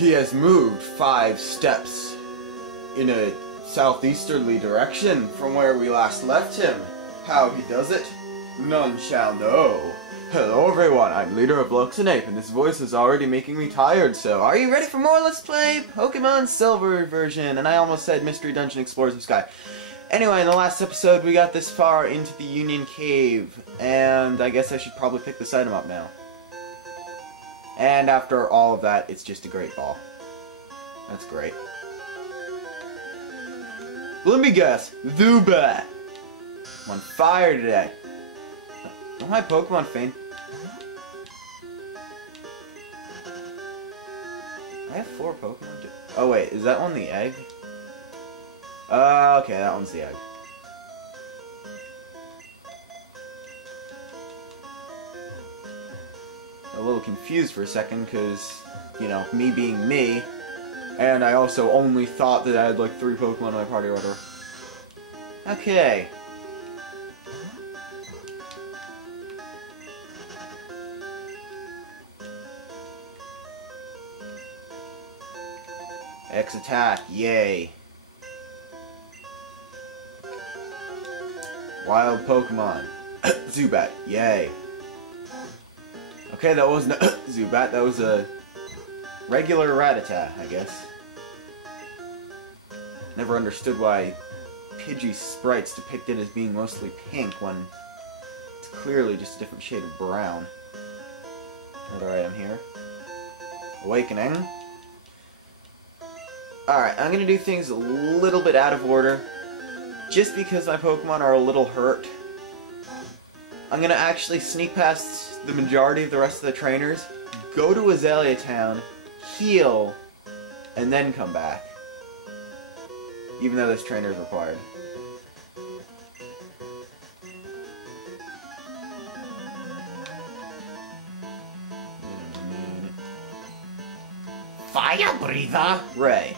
He has moved 5 steps in a southeasterly direction from where we last left him. How he does it, none shall know. Hello everyone, I'm LeaderofLuxinape, and this voice is already making me tired, so are you ready for more Let's Play Pokémon Silver version? And I almost said Mystery Dungeon Explorers of Sky. Anyway, in the last episode we got this far into the Union Cave, and I guess I should probably pick this item up now. And after all of that, it's just a great ball. That's great. Let me guess, Zubat! I'm on fire today. Don't my Pokemon faint? I have 4 Pokemon. Oh wait, is that one the egg? Okay, that one's the egg. A little confused for a second, because, you know, me being me, and I also only thought that I had like 3 Pokemon in my party or whatever. Okay. X attack, yay. Wild Pokemon. Zubat, yay. Okay, that wasn't a Zubat, that was a regular Rattata, I guess. Never understood why Pidgey sprites depicted as being mostly pink when it's clearly just a different shade of brown. Another item here. Awakening. Alright, I'm gonna do things a little bit out of order, just because my Pokemon are a little hurt. I'm gonna actually sneak past the majority of the rest of the trainers, go to Azalea Town, heal, and then come back. Even though this trainer is required. Fire breather! Ray.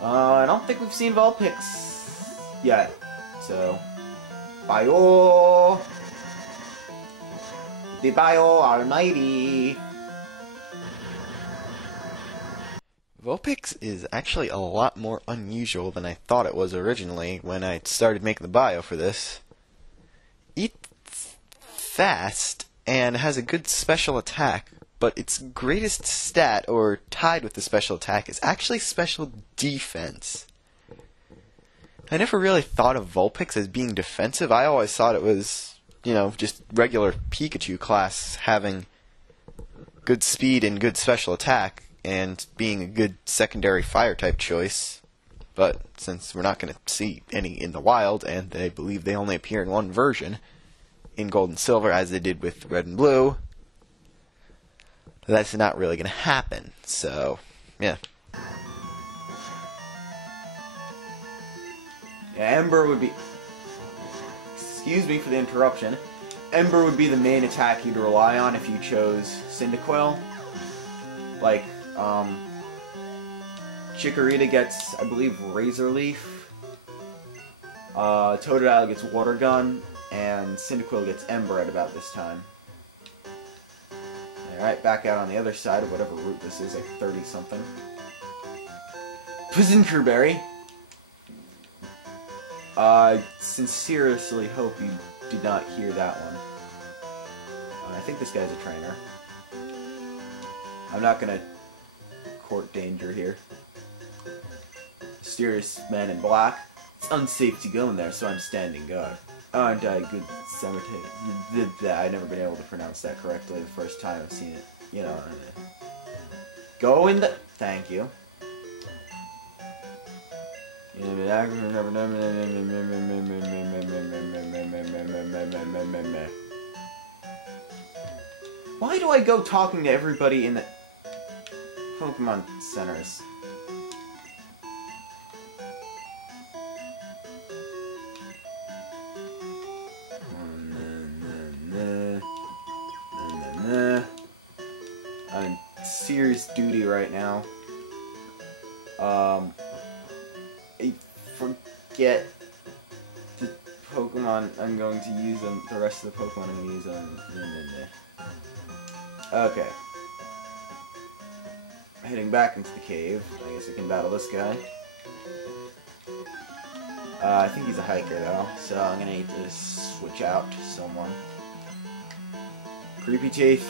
I don't think we've seen Vulpix yet, so... Bio! The Bio Almighty! Vulpix is actually a lot more unusual than I thought it was originally when I started making the bio for this. Eats fast and has a good special attack, but its greatest stat, or tied with the special attack, is actually special defense. I never really thought of Vulpix as being defensive. I always thought it was, you know, just regular Pikachu class having good speed and good special attack and being a good secondary fire type choice. But since we're not going to see any in the wild, and I believe they only appear in one version, in Gold and Silver, as they did with Red and Blue, that's not really going to happen. So, yeah. Ember would be... Excuse me for the interruption. Ember would be the main attack you'd rely on if you chose Cyndaquil. Like, Chikorita gets, I believe, Razor Leaf. Totodile gets Water Gun, and Cyndaquil gets Ember at about this time. Alright, back out on the other side of whatever route this is, like 30-something. Pizinkerberry. I sincerely hope you did not hear that one. I think this guy's a trainer. I'm not gonna court danger here. Mysterious man in black. It's unsafe to go in there, so I'm standing guard. Aren't I good cemetery? I've never been able to pronounce that correctly the first time I've seen it. You know. Go in the... Thank you. Why do I go talking to everybody in the Pokemon centers? I'm in serious duty right now. I forget the Pokemon I'm going to use on the rest of the Pokemon I'm going to use on. Okay. heading back into the cave. I guess I can battle this guy. I think he's a hiker though, so I'm gonna need to switch out to someone. Creepy teeth.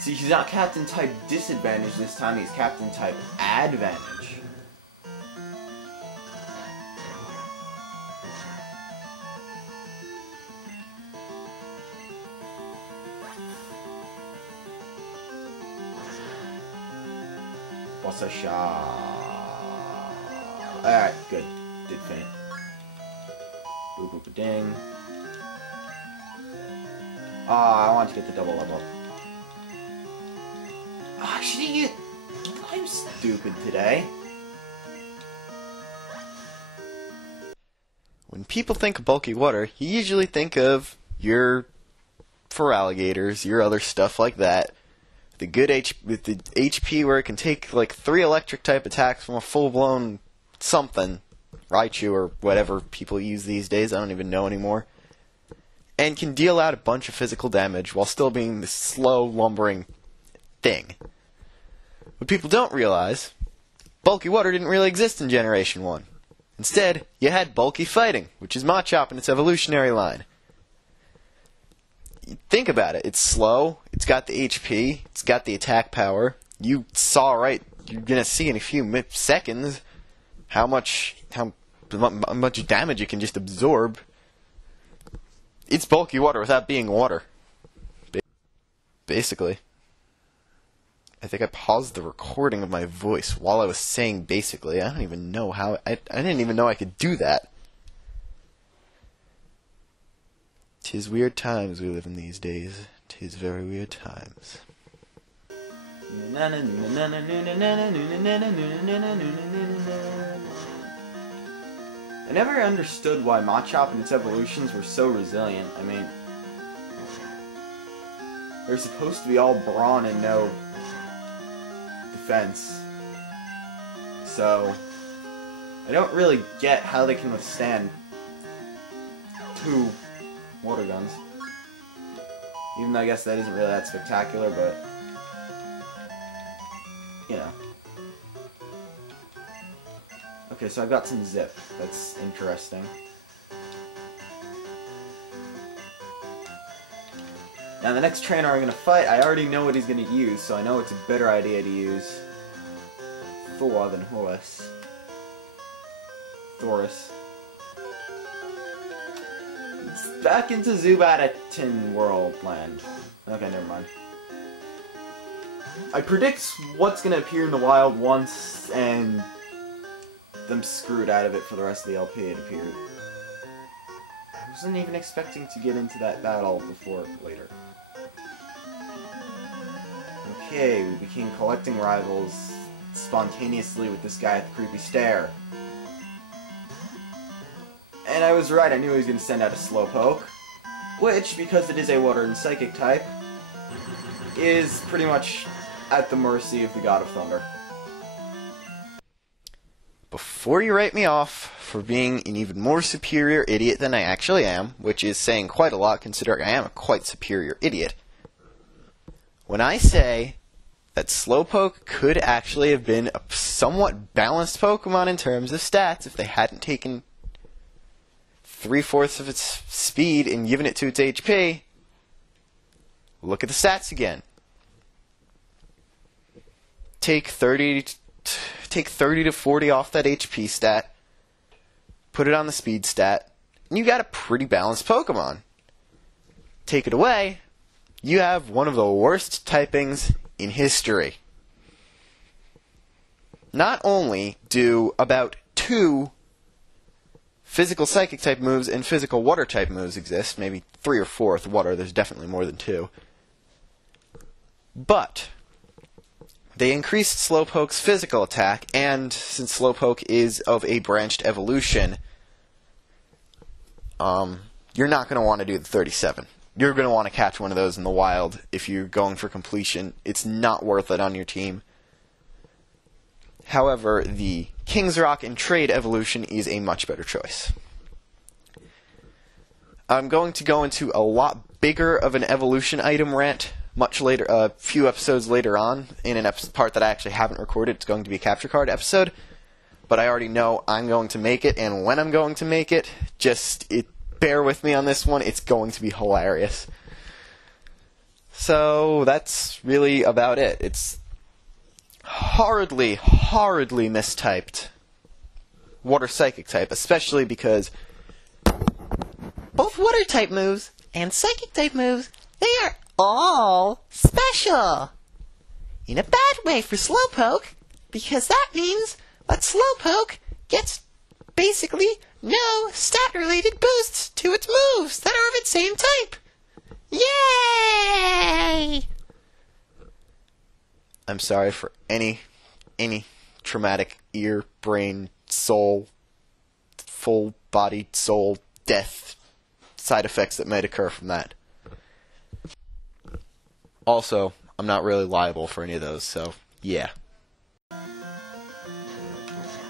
See, he's not Captain type disadvantage this time, he's Captain type advantage. What's a shot? Alright, good. Did faint. Boop boop a ding. Ah, I want to get the double level. Actually, I'm stupid today. When people think of bulky water, you usually think of your for alligators, your other stuff like that. The good with the HP where it can take like 3 electric type attacks from a full-blown something, Raichu or whatever people use these days, I don't even know anymore, and can deal out a bunch of physical damage while still being this slow, lumbering thing. What people don't realize, bulky water didn't really exist in Generation 1. Instead, you had bulky fighting, which is Machop in its evolutionary line. Think about it. It's slow, it's got the HP, it's got the attack power. You saw right, you're going to see in a few seconds how much damage it can just absorb. It's bulky water without being water. Basically. I think I paused the recording of my voice while I was saying basically. I don't even know how. I didn't even know I could do that. 'Tis weird times we live in these days. 'Tis very weird times. I never understood why Machop and its evolutions were so resilient. I mean, they're supposed to be all brawn and no defense. So, I don't really get how they can withstand 2 water guns. Even though I guess that isn't really that spectacular, but you know. Okay, so I've got some zip. That's interesting. Now the next trainer I'm going to fight, I already know what he's going to use, so I know it's a better idea to use Thor than Horus. Thoris. It's back into Zubat-Tin World land. Okay, never mind. I predict what's going to appear in the wild once, and them screwed out of it for the rest of the LP, it appeared. I wasn't even expecting to get into that battle before later. Okay, we became collecting rivals spontaneously with this guy with the creepy stare. And I was right, I knew he was going to send out a Slowpoke, which, because it is a water and psychic type, is pretty much at the mercy of the God of Thunder. Before you write me off for being an even more superior idiot than I actually am, which is saying quite a lot considering I am a quite superior idiot, when I say that Slowpoke could actually have been a somewhat balanced Pokemon in terms of stats if they hadn't taken 3/4 of its speed and given it to its HP, look at the stats again. Take 30 to 40 off that HP stat, put it on the speed stat, and you got a pretty balanced Pokemon. Take it away, you have one of the worst typings in history. Not only do about 2 physical psychic type moves and physical water type moves exist, maybe 3 or 4 with water, there's definitely more than 2, but they increased Slowpoke's physical attack, and since Slowpoke is of a branched evolution, you're not going to want to do the 37. You're going to want to catch one of those in the wild if you're going for completion. It's not worth it on your team. However, the King's Rock and Trade evolution is a much better choice. I'm going to go into a lot bigger of an evolution item rant much later, a few episodes later on, in an part that I actually haven't recorded. It's going to be a capture card episode, but I already know I'm going to make it, and when I'm going to make it, bear with me on this one, it's going to be hilarious. So, that's really about it. It's horridly mistyped Water Psychic type, especially because both Water type moves and Psychic type moves, they are all special. In a bad way for Slowpoke, because that means that Slowpoke gets basically no stat-related boosts to its moves that are of its same type. Yay! I'm sorry for any traumatic ear, brain, soul, full-bodied soul death side effects that might occur from that. Also, I'm not really liable for any of those, so yeah.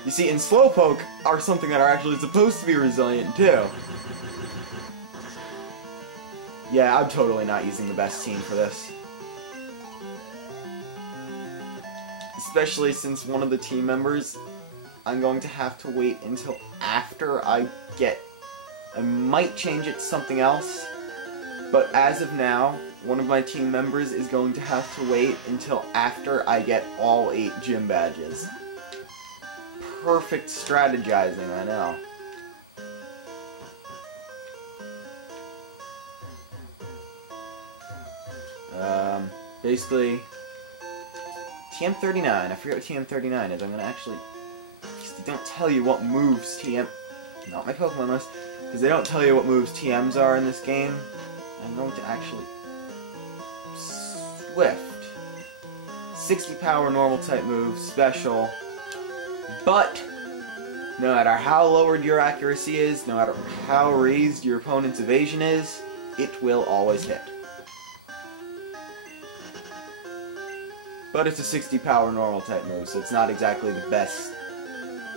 You see, in Slowpoke are something that are actually supposed to be resilient too. Yeah, I'm totally not using the best team for this. Especially since one of the team members, I'm going to have to wait until after I might change it to something else, but as of now, one of my team members is going to have to wait until after I get all 8 gym badges. Perfect strategizing, I know. Basically, TM39, I forget what TM39 is. I'm gonna actually, because they don't tell you what moves not my Pokemon list, because they don't tell you what moves TMs are in this game. I'm going to actually, Swift, 60 power normal type move, special, but no matter how lowered your accuracy is, no matter how raised your opponent's evasion is, it will always hit. But it's a 60 power normal type move, so it's not exactly the best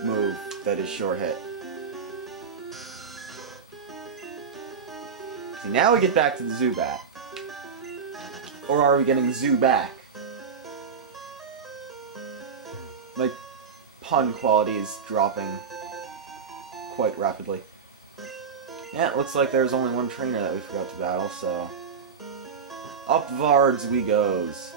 move that is sure hit. See, now we get back to the Zubat. Or are we getting Zuback? My pun quality is dropping quite rapidly. Yeah, it looks like there's only one trainer that we forgot to battle, so upwards we goes.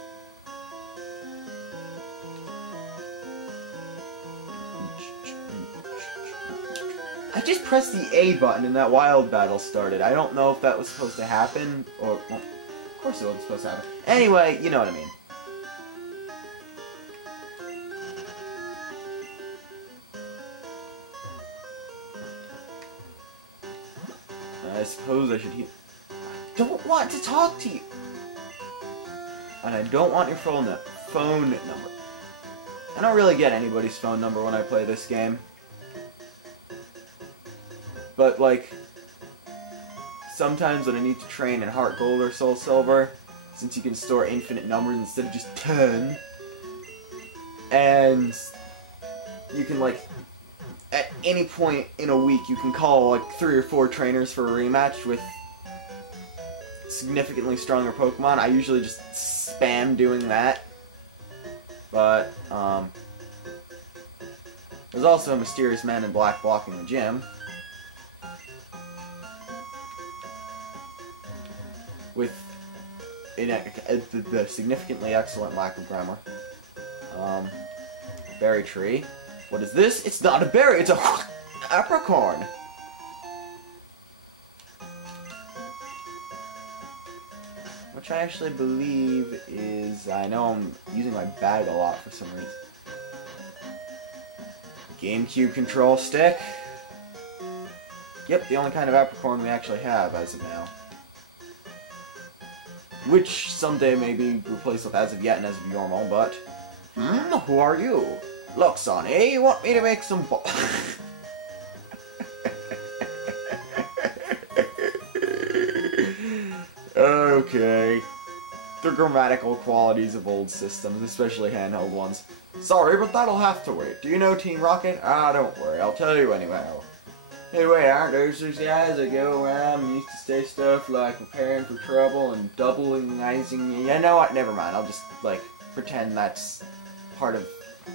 I just pressed the A button and that wild battle started. I don't know if that was supposed to happen, or, well, of course it wasn't supposed to happen. Anyway, you know what I mean. I suppose I should heal. I don't want to talk to you! And I don't want your phone number. I don't really get anybody's phone number when I play this game. But, like, sometimes when I need to train in Heart Gold or Soul Silver, since you can store infinite numbers instead of just 10, and you can, like, at any point in a week, you can call, like, 3 or 4 trainers for a rematch with significantly stronger Pokemon. I usually just spam doing that. But, there's also a mysterious man in black blocking the gym. With the significantly excellent lack of grammar. Berry tree. What is this? It's not a berry, it's a apricorn! Which I actually believe is... I know I'm using my bag a lot for some reason. GameCube control stick. Yep, the only kind of apricorn we actually have as of now. Which someday may be replaced with as of yet and as of normal, but... who are you? Luxinape, you want me to make some Okay. The grammatical qualities of old systems, especially handheld ones. Sorry, but that'll have to wait. Do you know Team Rocket? Ah, don't worry, I'll tell you anyway. Anyway, aren't those those guys that go around and used to say stuff like preparing for trouble and doubling-izing? You know what? Never mind. I'll just, like, pretend that's part of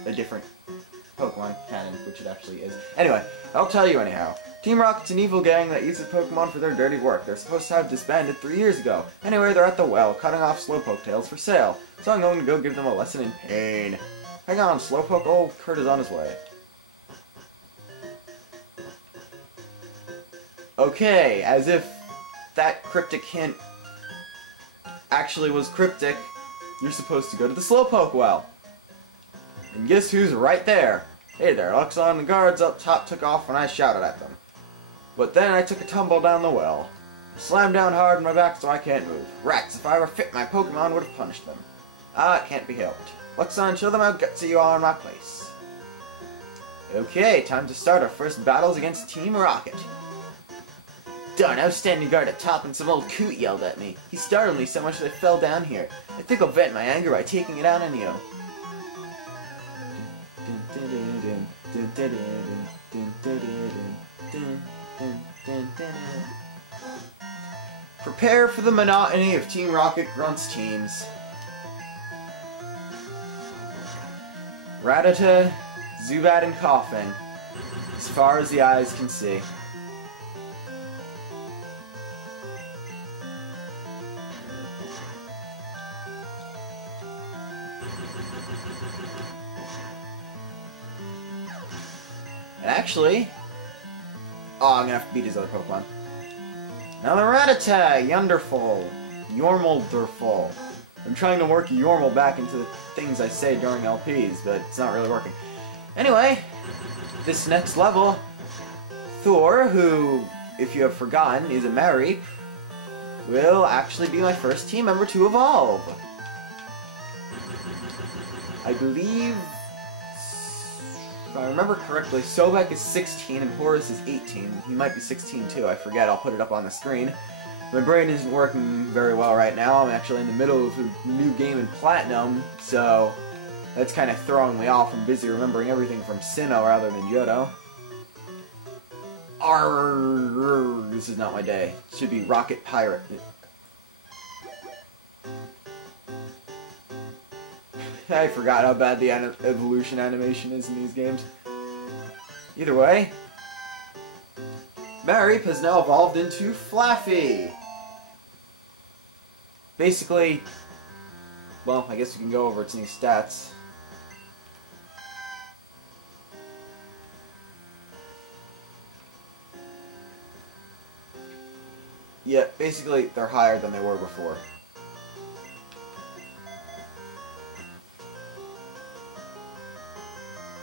a different Pokemon canon, which it actually is. Anyway, I'll tell you anyhow. Team Rocket's an evil gang that uses Pokemon for their dirty work. They're supposed to have disbanded 3 years ago. Anyway, they're at the well, cutting off Slowpoke tails for sale. So I'm going to go give them a lesson in pain. Hang on, Slowpoke. Old Kurt is on his way. Okay, as if that cryptic hint actually was cryptic, you're supposed to go to the Slowpoke well. And guess who's right there? Hey there, Luxon. The guards up top took off when I shouted at them. But then I took a tumble down the well. I slammed down hard on my back so I can't move. Rats, if I were fit, my Pokemon would have punished them. Ah, it can't be helped. Luxon, show them how gutsy you are in my place. Okay, time to start our first battles against Team Rocket. Darn, I was standing guard at top and some old coot yelled at me. He startled me so much that I fell down here. I think I'll vent my anger by taking it out on you. Prepare for the monotony of Team Rocket Grunt's teams. Rattata, Zubat, and Koffing, as far as the eyes can see. And actually, I'm gonna have to beat his other Pokemon. Now the Rattata, Yormulderful. I'm trying to work Yormul back into the things I say during LPs, but it's not really working. Anyway, this next level, Thor, who, if you have forgotten, is a Mareep, will actually be my first team member to evolve. I believe, if I remember correctly, Sobek is 16 and Horus is 18. He might be 16 too, I forget, I'll put it up on the screen. My brain isn't working very well right now. I'm actually in the middle of a new game in Platinum, so that's kind of throwing me off. I'm busy remembering everything from Sinnoh rather than Johto. Arrgh, this is not my day. It should be Rocket Pirate. I forgot how bad the evolution animation is in these games. Either way, Mareep has now evolved into Flaffy. Basically, well, I guess we can go over its new stats. Yeah, basically, they're higher than they were before.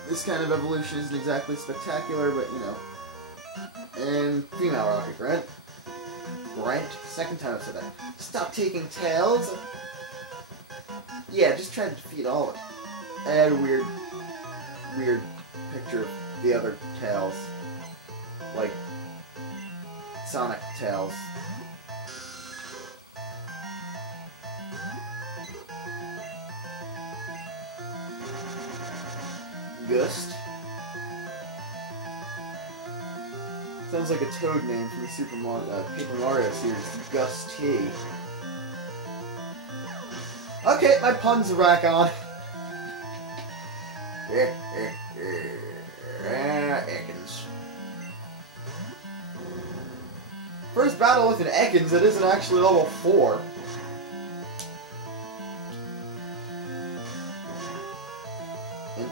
This kind of evolution isn't exactly spectacular, but you know. And female Rocket Grant. Second time I've said that. Stop taking tails! Yeah, just try to defeat all of it. I had a weird picture of the other tails. Like, Sonic tails. Gust. Sounds like a Toad name from the Paper Mario series, Gus T. Okay, my puns are back on. Ekans. First battle with an Ekans that isn't actually level 4. And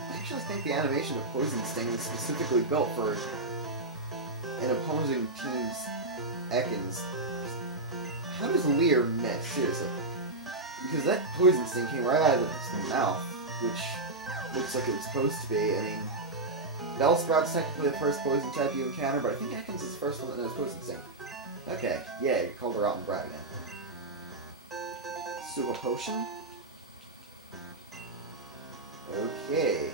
I actually think the animation of Poison Sting is specifically built for an opposing team's Ekans. How does Leer miss? Seriously. Because that Poison Sting came right out of its mouth, which looks like it was supposed to be. I mean, Bellsprout's technically the first Poison type you encounter, but I think Ekans is the first one that knows Poison Sting. Okay, yeah, you called her out and brat again. Super Potion? Okay.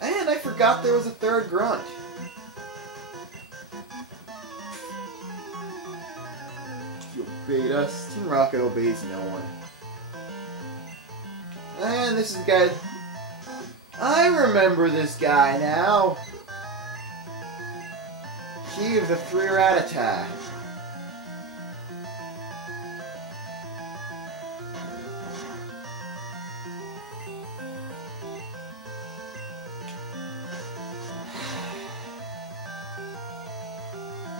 And I forgot there was a third grunt. You obeyed us. Team Rocket obeys no one. And this is the guy. I remember this guy now. key of the 3-rat attack.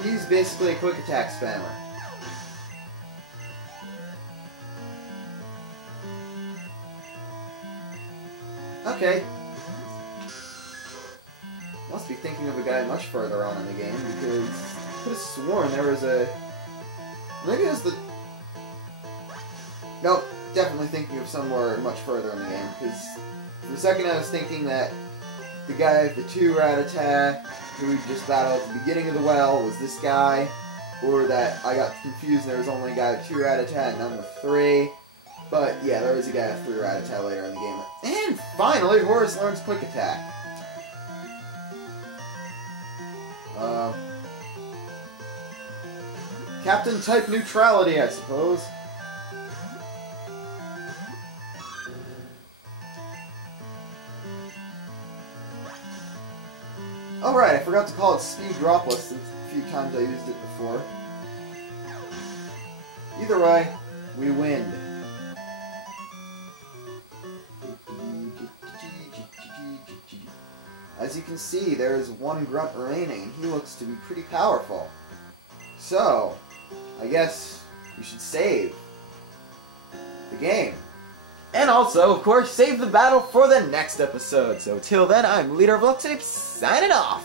He's basically a quick attack spammer. Okay. Must be thinking of a guy much further on in the game, because I could have sworn there was a... Maybe it was the... Nope, definitely thinking of somewhere much further in the game, because for a second I was thinking that the guy with the 2-rat attack, who we just battled at the beginning of the well, was this guy, or that I got confused and there was only a guy with 2-rat attack and none with 3. But yeah, there is a guy with 3-rat attack later in the game. And finally, Horus learns quick attack. Captain type neutrality, I suppose. Oh right, I forgot to call it speed dropless since a few times I used it before. Either way, we win. As you can see, there is one grunt remaining, and he looks to be pretty powerful. So, I guess we should save the game. And also, of course, save the battle for the next episode. So till then, I'm LeaderofLuxinape, signing off!